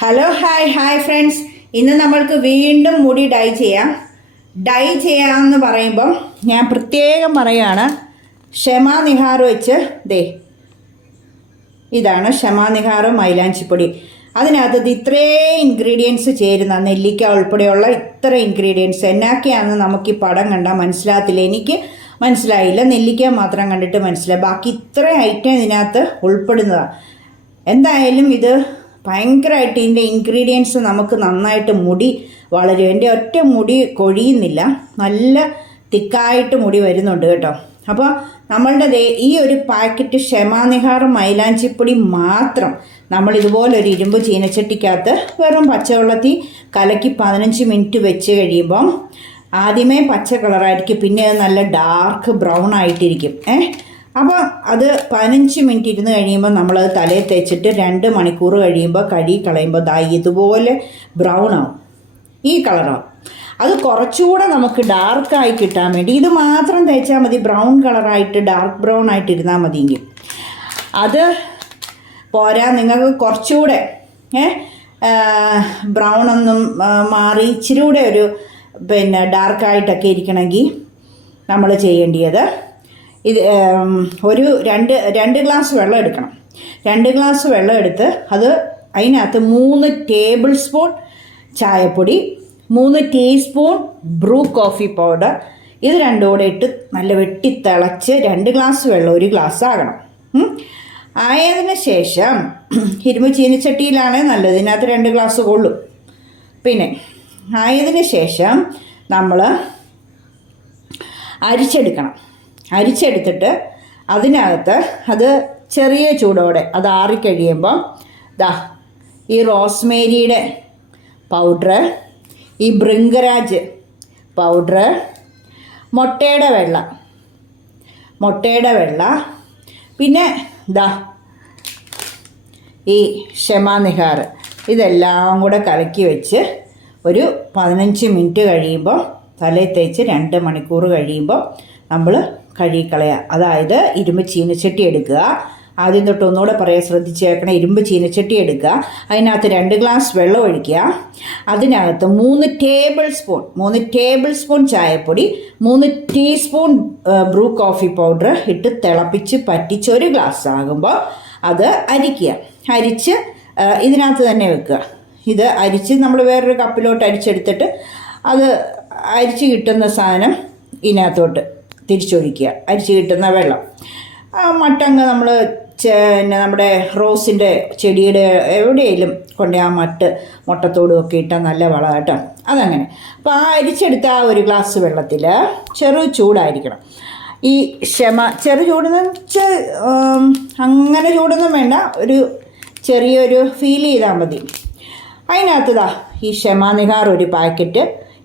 Hello hi friends. ഇന്ന് നമ്മൾക്ക് വീണ്ടും മുടി ഡൈ ചെയ്യാമെന്ന് പറയുമ്പം ഞാൻ പ്രത്യേകം പറയുകയാണ്, ക്ഷമ നിഹാർ വെച്ച് ഇതാണ് ക്ഷമ നിഹാർ മൈലാഞ്ചിപ്പൊടി. അതിനകത്ത് ഇത്രയും ഇൻഗ്രീഡിയൻസ് ചേരുന്ന നെല്ലിക്ക ഉൾപ്പെടെയുള്ള ഇത്ര ഇൻഗ്രീഡിയൻസ് എന്നൊക്കെയാണെന്ന് നമുക്ക് ഈ പടം കണ്ടാൽ മനസ്സിലാകത്തില്ല. എനിക്ക് മനസ്സിലായില്ല, നെല്ലിക്ക മാത്രം കണ്ടിട്ട് മനസ്സിലായി. ബാക്കി ഇത്രയും ഐറ്റം ഇതിനകത്ത് ഉൾപ്പെടുന്നതാണ്. എന്തായാലും ഇത് ഭയങ്കരമായിട്ട് ഇതിൻ്റെ ഇൻഗ്രീഡിയൻസ് നമുക്ക് നന്നായിട്ട് മുടി വളരും. എൻ്റെ ഒറ്റ മുടി കൊഴിയുന്നില്ല, നല്ല തിക്കായിട്ട് മുടി വരുന്നുണ്ട് കേട്ടോ. അപ്പോൾ നമ്മളുടെ ഈ ഒരു പാക്കറ്റ് ക്ഷമ നിഹാർ മൈലാഞ്ചിപ്പൊടി മാത്രം നമ്മൾ ഇതുപോലെ ഒരു ഇരുമ്പ് ചീനച്ചട്ടിക്കകത്ത് വെറും പച്ചവെള്ളത്തിൽ കലക്കി 15 മിനിറ്റ് വെച്ച് കഴിയുമ്പം ആദ്യമേ പച്ച കളറായിരിക്കും, പിന്നെ അത് നല്ല ഡാർക്ക് ബ്രൗൺ ആയിട്ടിരിക്കും. അപ്പോൾ അത് 15 മിനിറ്റ് ഇരുന്ന് കഴിയുമ്പോൾ നമ്മളത് തലയിൽ തേച്ചിട്ട് 2 മണിക്കൂർ കഴിയുമ്പോൾ കഴുകി കളയുമ്പോൾ ഇതുപോലെ ബ്രൗൺ ആവും, ഈ കളറാവും. അത് കുറച്ചുകൂടെ നമുക്ക് ഡാർക്കായി കിട്ടാൻ വേണ്ടി ഇത് മാത്രം തേച്ചാൽ മതി. ബ്രൗൺ കളറായിട്ട് ഡാർക്ക് ബ്രൗൺ ആയിട്ട് ഇരുന്നാൽ മതിയെങ്കിൽ അത് പോരാ. നിങ്ങൾക്ക് കുറച്ചുകൂടെ ബ്രൗൺ ഒന്നും മാറി ഇച്ചിരി കൂടെ ഒരു ഡാർക്കായിട്ടൊക്കെ ഇരിക്കണമെങ്കിൽ നമ്മൾ ചെയ്യേണ്ടത് ഇത് ഒരു രണ്ട് ഗ്ലാസ് വെള്ളം എടുക്കണം. 2 ഗ്ലാസ് വെള്ളം എടുത്ത് അതിനകത്ത് 3 ടേബിൾ സ്പൂൺ ചായപ്പൊടി, 3 ടീസ്പൂൺ ബ്രൂ കോഫി പൗഡർ, ഇത് രണ്ടും കൂടെ ഇട്ട് നല്ല വെട്ടിത്തിളച്ച് 2 ഗ്ലാസ് വെള്ളം 1 ഗ്ലാസ് ആകണം. ആയതിനു ശേഷം ഇരുമ്പ് ചീനിച്ചട്ടിയിലാണ് നല്ലത്, ഇതിനകത്ത് 2 ഗ്ലാസ് കൊള്ളും. പിന്നെ ആയതിനു ശേഷം നമ്മൾ അരിച്ചെടുത്തിട്ട് അതിനകത്ത് അത് ചെറിയ ചൂടോടെ അത് ആറിക്കഴിയുമ്പം ഈ റോസ്മേരിയുടെ പൗഡർ, ഈ ഭൃംഗരാജ് പൗഡർ, മുട്ടയുടെ വെള്ള, പിന്നെ ഈ ക്ഷമ നിഹാർ, ഇതെല്ലാം കൂടെ കലക്കി വെച്ച് ഒരു 15 മിനിറ്റ് കഴിയുമ്പോൾ തലയിൽ തേച്ച് 2 മണിക്കൂർ കഴിയുമ്പോൾ നമ്മൾ കഴുകിക്കളയുക. അതായത് ഇരുമ്പ് ചീനച്ചട്ടി എടുക്കുക. ആദ്യം തൊട്ട് ഒന്നുകൂടെ പറയാൻ ശ്രദ്ധിച്ചേക്കണം. ഇരുമ്പ് ചീനച്ചട്ടി എടുക്കുക, അതിനകത്ത് 2 ഗ്ലാസ് വെള്ളം ഒഴിക്കുക. അതിനകത്ത് 3 ടേബിൾ സ്പൂൺ ചായപ്പൊടി, 3 ടീസ്പൂൺ ബ്രൂ കോഫി പൗഡർ ഇട്ട് തിളപ്പിച്ച് പറ്റിച്ച് 1 ഗ്ലാസ് ആകുമ്പോൾ അത് അരിച്ച് ഇതിനകത്ത് തന്നെ വെക്കുക. ഇത് അരിച്ച് നമ്മൾ വേറൊരു കപ്പിലോട്ട് അരിച്ചെടുത്തിട്ട് അത് അരിച്ച് കിട്ടുന്ന സാധനം ഇതിനകത്തോട്ട് തിരിച്ചൊഴിക്കുക. അരിച്ച് കിട്ടുന്ന വെള്ളം മട്ടങ്ങ് നമ്മൾ നമ്മുടെ റോസിൻ്റെ ചെടിയുടെ എവിടെയെങ്കിലും കൊണ്ട് ആ മുട്ടത്തോടും ഒക്കെ ഇട്ടാൽ നല്ല വളം കേട്ടോ. അതങ്ങനെ. അപ്പോൾ ആ അരിച്ചെടുത്ത ആ 1 ഗ്ലാസ് വെള്ളത്തിൽ ചെറു ചൂടായിരിക്കണം. ഈ ചെറു ചൂടെന്ന് വെച്ചാൽ അങ്ങനെ ചൂടൊന്നും വേണ്ട, ഒരു ചെറിയൊരു ഫീൽ ചെയ്താൽ മതി. അതിനകത്ത് ഈ ക്ഷമ നിഹാർ ഒരു പാക്കറ്റ്,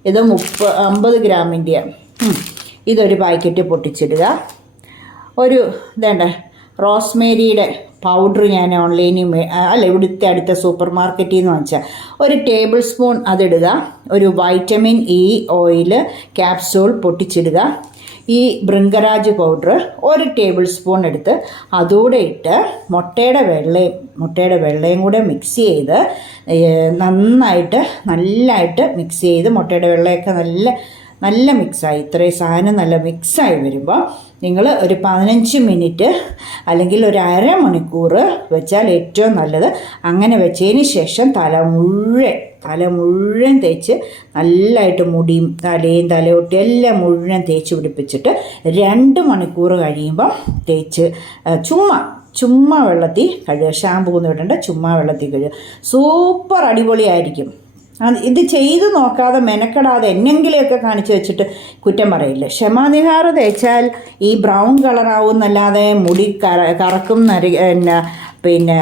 ഇത് 50 ഗ്രാമിൻ്റെ, ഇതൊരു പാക്കറ്റ് പൊട്ടിച്ചിടുക. റോസ്മേരിയുടെ പൗഡർ ഞാൻ ഓൺലൈനിൽ ഇവിടുത്തെ അടുത്ത സൂപ്പർ മാർക്കറ്റിൽ നിന്ന് വാങ്ങിച്ചാൽ 1 ടേബിൾ സ്പൂൺ അതിടുക. ഒരു വൈറ്റമിൻ ഇ ഓയിൽ ക്യാപ്സൂൾ പൊട്ടിച്ചിടുക. ഈ ഭൃംഗരാജ് പൗഡർ 1 ടേബിൾ സ്പൂൺ എടുത്ത് അതുകൂടെ ഇട്ട് മുട്ടയുടെ വെള്ളയും കൂടെ മിക്സ് ചെയ്ത് നല്ലതായിട്ട് മിക്സ് ചെയ്ത് മുട്ടയുടെ വെള്ളയൊക്കെ നല്ല മിക്സായി, ഇത്രയും സാധനം നല്ല മിക്സായി വരുമ്പോൾ നിങ്ങൾ ഒരു 15 മിനിറ്റ് അല്ലെങ്കിൽ ഒരു അരമണിക്കൂർ വെച്ചാൽ ഏറ്റവും നല്ലത്. അങ്ങനെ വെച്ചതിന് ശേഷം തല മുഴുവൻ തേച്ച് നല്ലതായിട്ട് മുടിയും തലയൊട്ടി എല്ലാം മുഴുവൻ തേച്ച് പിടിപ്പിച്ചിട്ട് 2 മണിക്കൂർ കഴിയുമ്പോൾ തേച്ച് ചുമ്മാ വെള്ളത്തിൽ കഴുകുക. ഷാമ്പൂ ഒന്നും ഇടണ്ട, ചുമ്മാ വെള്ളത്തിൽ കഴുകുക. സൂപ്പർ അടിപൊളിയായിരിക്കും. ഇത് ചെയ്ത് നോക്കാതെ മെനക്കെടാതെ എന്നെങ്കിലുമൊക്കെ കാണിച്ച് വെച്ചിട്ട് കുറ്റം പറയില്ല. ക്ഷമ നിഹാർ തേച്ചാൽ ഈ ബ്രൗൺ കളറാവും എന്നല്ലാതെ മുടി കറക്കും പിന്നെ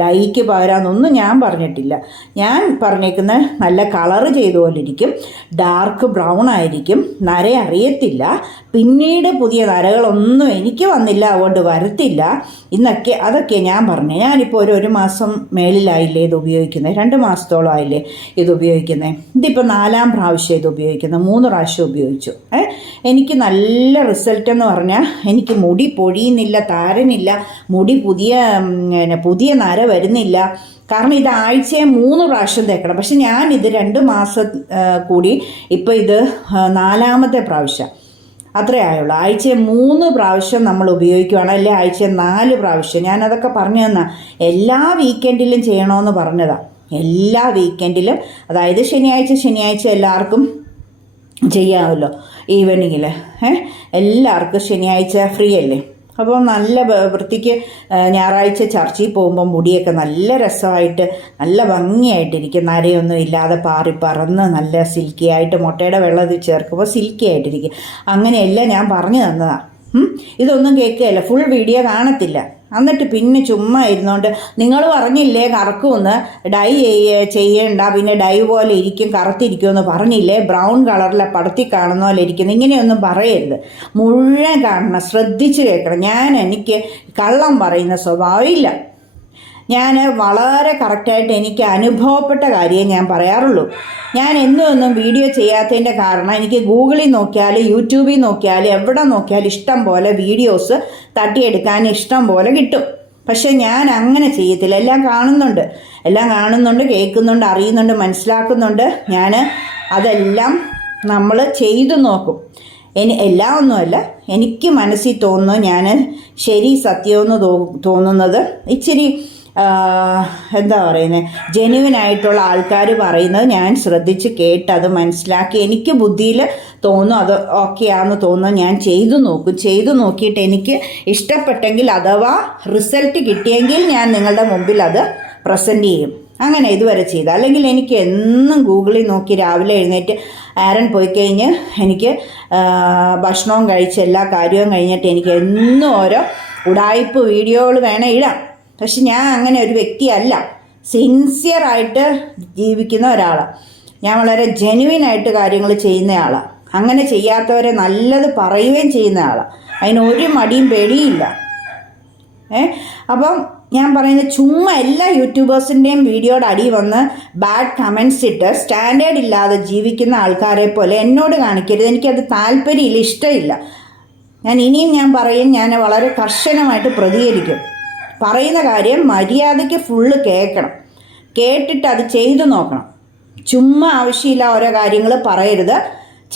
ഡൈക്ക് പകരാന്നൊന്നും ഞാൻ പറഞ്ഞിട്ടില്ല. ഞാൻ പറഞ്ഞേക്കുന്നത് നല്ല കളറ് ചെയ്ത പോലെ ഇരിക്കും, ഡാർക്ക് ബ്രൗൺ ആയിരിക്കും, നര അറിയത്തില്ല, പിന്നീട് പുതിയ നരകളൊന്നും എനിക്ക് വന്നില്ല, അതുകൊണ്ട് വരത്തില്ല. അതൊക്കെ ഞാൻ പറഞ്ഞു. ഞാനിപ്പോൾ ഒരു മാസം മേളിലായില്ലേ ഇത് ഉപയോഗിക്കുന്നത്, 2 മാസത്തോളം ആയില്ലേ ഇത് ഉപയോഗിക്കുന്നത്. ഇതിപ്പോൾ 4ാം പ്രാവശ്യം ഇത് ഉപയോഗിക്കുന്നത്, 3 പ്രാവശ്യം ഉപയോഗിച്ചു. എനിക്ക് നല്ല റിസൾട്ട് എന്ന് പറഞ്ഞാൽ എനിക്ക് മുടി പൊഴിയുന്നില്ല, താരനില്ല, മുടി പുതിയ നര വരുന്നില്ല, കാരണം ഇത് ആഴ്ചയെ 3 പ്രാവശ്യം തേക്കണം. പക്ഷെ ഞാനിത് 2 മാസം കൂടി ഇപ്പോൾ ഇത് 4ാമത്തെ പ്രാവശ്യം അത്രേ ആയുള്ളൂ. ആഴ്ചയെ 3 പ്രാവശ്യം നമ്മൾ ഉപയോഗിക്കുകയാണ്, അല്ലെ ആഴ്ചയെ 4 പ്രാവശ്യം. ഞാനതൊക്കെ പറഞ്ഞു തന്നാ എല്ലാ വീക്കെൻഡിലും ചെയ്യണമെന്ന് പറഞ്ഞതാണ്. എല്ലാ വീക്കെൻഡിലും, അതായത് ശനിയാഴ്ച എല്ലാവർക്കും ചെയ്യാമല്ലോ ഈവനിങ്ങിൽ. എല്ലാവർക്കും ശനിയാഴ്ച ഫ്രീ അല്ലേ. അപ്പോൾ നല്ല വൃത്തിക്ക് ഞായറാഴ്ച ചർച്ചിൽ പോകുമ്പോൾ മുടിയൊക്കെ നല്ല രസമായിട്ട് നല്ല ഭംഗിയായിട്ടിരിക്കും. നരയൊന്നും ഇല്ലാതെ പാറി പറന്ന് നല്ല സിൽക്കി ആയിട്ട്, മുട്ടയുടെ വെള്ളം ചേർക്കുമ്പോൾ സിൽക്കി ആയിട്ടിരിക്കും. അങ്ങനെയെല്ലാം ഞാൻ പറഞ്ഞു തന്നതാണ്. ഇതൊന്നും കേൾക്കുകയല്ല, ഫുൾ വീഡിയോ കാണത്തില്ല. എന്നിട്ട് പിന്നെ ചുമ്മാ ഇരുന്നുകൊണ്ട് നിങ്ങൾ പറഞ്ഞില്ലേ കറക്കുമെന്ന്, ഡൈ ചെയ്യേണ്ട, പിന്നെ ഡൈ പോലെ ഇരിക്കും, കറുത്തിരിക്കുമെന്ന് പറഞ്ഞില്ലേ, ബ്രൗൺ കളറിലെ പടത്തി കാണുന്ന പോലെ ഇരിക്കുന്നു, ഇങ്ങനെയൊന്നും പറയരുത്. മുഴുവൻ കാണണം, ശ്രദ്ധിച്ച് കേൾക്കണം. എനിക്ക് കള്ളം പറയുന്ന സ്വഭാവമില്ല. ഞാൻ വളരെ കറക്റ്റായിട്ട് എനിക്ക് അനുഭവപ്പെട്ട കാര്യമേ ഞാൻ പറയാറുള്ളൂ. ഞാൻ എന്നും വീഡിയോ ചെയ്യാത്തതിൻ്റെ കാരണം എനിക്ക് ഗൂഗിളിൽ നോക്കിയാൽ, യൂട്യൂബിൽ നോക്കിയാൽ, എവിടെ നോക്കിയാലും ഇഷ്ടം പോലെ വീഡിയോസ് തട്ടിയെടുക്കാൻ ഇഷ്ടം പോലെ കിട്ടും. പക്ഷെ ഞാൻ അങ്ങനെ ചെയ്യത്തില്ല. എല്ലാം കാണുന്നുണ്ട്, കേൾക്കുന്നുണ്ട്, അറിയുന്നുണ്ട്, മനസ്സിലാക്കുന്നുണ്ട്. ഞാൻ അതെല്ലാം നമ്മൾ ചെയ്തു നോക്കും. എല്ലാം ഒന്നുമല്ല, എനിക്ക് മനസ്സിൽ തോന്നുന്നു, ഞാൻ ശരി സത്യമെന്ന് തോന്നുന്നത് ഇച്ചിരി എന്താ പറയുന്നത്, ജെന്യുവനായിട്ടുള്ള ആൾക്കാർ പറയുന്നത് ഞാൻ ശ്രദ്ധിച്ച് കേട്ട് അത് മനസ്സിലാക്കി എനിക്ക് ബുദ്ധിയിൽ തോന്നും അത് ഓക്കെയാണെന്ന് തോന്നുന്നു ഞാൻ ചെയ്തു നോക്കും. ചെയ്തു നോക്കിയിട്ട് എനിക്ക് ഇഷ്ടപ്പെട്ടെങ്കിൽ, അഥവാ റിസൾട്ട് കിട്ടിയെങ്കിൽ ഞാൻ നിങ്ങളുടെ മുമ്പിൽ അത് പ്രസൻറ്റ് ചെയ്യും. അങ്ങനെ ഇതുവരെ ചെയ്തു. അല്ലെങ്കിൽ എനിക്ക് എന്നും ഗൂഗിളിൽ നോക്കി രാവിലെ എഴുന്നേറ്റ് ആരൻ പോയി കഴിഞ്ഞ് എനിക്ക് ഭക്ഷണവും കഴിച്ച് എല്ലാ കാര്യവും കഴിഞ്ഞിട്ട് എനിക്ക് എന്നും ഓരോ ഉടായിപ്പ് വീഡിയോകൾ വേണേൽ ഇടാം. പക്ഷെ ഞാൻ അങ്ങനെ ഒരു വ്യക്തിയല്ല. സിൻസിയറായിട്ട് ജീവിക്കുന്ന ഒരാളാണ് ഞാൻ. വളരെ ജെന്യുവനായിട്ട് കാര്യങ്ങൾ ചെയ്യുന്നയാളാണ്. അങ്ങനെ ചെയ്യാത്തവരെ നല്ലത് പറയുകയും ചെയ്യുന്ന ആളാണ്. അതിനൊരു മടിയും പേടിയില്ല. അപ്പം ഞാൻ പറയുന്നത്, ചുമ്മാ എല്ലാ യൂട്യൂബേഴ്സിൻ്റെയും വീഡിയോയുടെ അടി വന്ന് ബാഡ് കമൻസ് ഇട്ട് സ്റ്റാൻഡേർഡ് ഇല്ലാതെ ജീവിക്കുന്ന ആൾക്കാരെ പോലെ എന്നോട് കാണിക്കരുത്. എനിക്കത് താല്പര്യമില്ല, ഇഷ്ടമില്ല. ഞാൻ പറയും, ഞാൻ വളരെ കർശനമായിട്ട് പ്രതികരിക്കും. പറയുന്ന കാര്യം മര്യാദയ്ക്ക് ഫുള്ള് കേൾക്കണം, കേട്ടിട്ട് അത് ചെയ്തു നോക്കണം. ചുമ്മാ ആവശ്യമില്ല ഓരോ കാര്യങ്ങൾ പറയരുത്,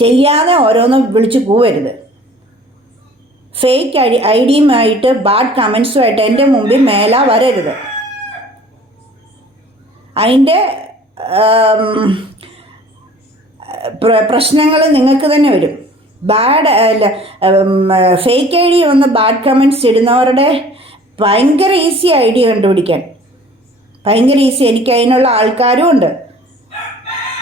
ചെയ്യാതെ ഓരോന്ന് വിളിച്ച് പോവരുത്. ഫേക്ക് ഐഡിയുമായിട്ട് ബാഡ് കമൻസുമായിട്ട് എൻ്റെ മുമ്പിൽ മേലാ വരരുത്. അതിൻ്റെ പ്രശ്നങ്ങൾ നിങ്ങൾക്ക് തന്നെ വരും. ഫേക്ക് ഐ ഡി വന്ന് ബാഡ് കമൻസ് ഇടുന്നവരുടെ ഭയങ്കര ഈസി ഐഡിയ കണ്ടുപിടിക്കാൻ, ഭയങ്കര ഈസി. എനിക്ക് അതിനുള്ള ആൾക്കാരും ഉണ്ട്.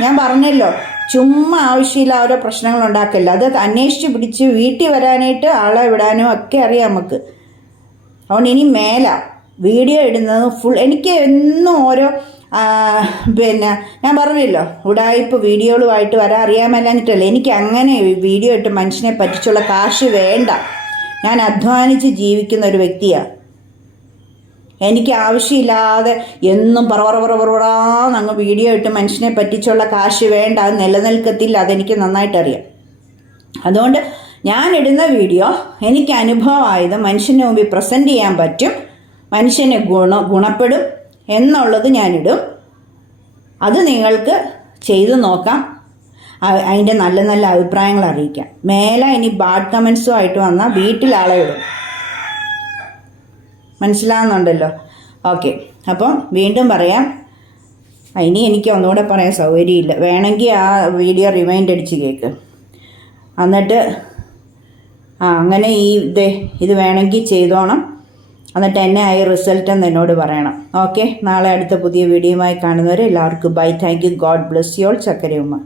ഞാൻ പറഞ്ഞല്ലോ, ചുമ്മാ ആവശ്യമില്ല ഓരോ പ്രശ്നങ്ങൾ ഉണ്ടാക്കില്ല. അത് അന്വേഷിച്ച് പിടിച്ച് വീട്ടിൽ വരാനായിട്ട് ആളെ വിടാനും ഒക്കെ അറിയാം നമുക്ക്. അതുകൊണ്ട് ഇനി വീഡിയോ ഇടുന്നത് ഫുൾ എനിക്ക് എന്നും ഓരോ ഞാൻ പറഞ്ഞല്ലോ, ഉടായിപ്പ് വീഡിയോകളുമായിട്ട് വരാൻ അറിയാമല്ലാഞ്ഞിട്ടല്ല. എനിക്ക് അങ്ങനെ വീഡിയോ ഇട്ട് മനുഷ്യനെ പറ്റിച്ചുള്ള കാശ് വേണ്ട. ഞാൻ അധ്വാനിച്ച് ജീവിക്കുന്ന ഒരു വ്യക്തിയാണ്. എനിക്ക് ആവശ്യമില്ലാതെ എന്നും പറവറങ്ങ് വീഡിയോ ഇട്ട് മനുഷ്യനെ പറ്റിച്ചുള്ള കാശ് വേണ്ട. അത് നിലനിൽക്കത്തില്ല, അതെനിക്ക് നന്നായിട്ടറിയാം. അതുകൊണ്ട് ഞാൻ ഇടുന്ന വീഡിയോ എനിക്ക് അനുഭവമായത് മനുഷ്യൻ്റെ മുമ്പിൽ പ്രസൻറ്റ് ചെയ്യാൻ പറ്റും, മനുഷ്യനെ ഗുണപ്പെടും എന്നുള്ളത് ഞാനിടും. അത് നിങ്ങൾക്ക് ചെയ്തു നോക്കാം, അതിൻ്റെ നല്ല നല്ല അഭിപ്രായങ്ങൾ അറിയിക്കാം. ഇനി ബാഡ് കമൻസുമായിട്ട് വന്നാൽ വീട്ടിലാളെ വിടും. മനസ്സിലാകുന്നുണ്ടല്ലോ? ഓക്കെ. അപ്പം വീണ്ടും പറയാം, ഇനി എനിക്ക് ഒന്നുകൂടെ പറയാൻ സൗകര്യമില്ല. വേണമെങ്കിൽ ആ വീഡിയോ റിവൈൻഡ് അടിച്ച് കേൾക്ക്. എന്നിട്ട് അങ്ങനെ ഇത് വേണമെങ്കിൽ ചെയ്തോണം. എന്നിട്ട് എന്നെ ആയി റിസൾട്ട് എന്ന് എന്നോട് പറയണം. ഓക്കെ. നാളെ അടുത്ത പുതിയ വീഡിയോയുമായി കാണുന്നവരെ എല്ലാവർക്കും bye. Thank you. God bless you all. ചക്കരയുമ്മ.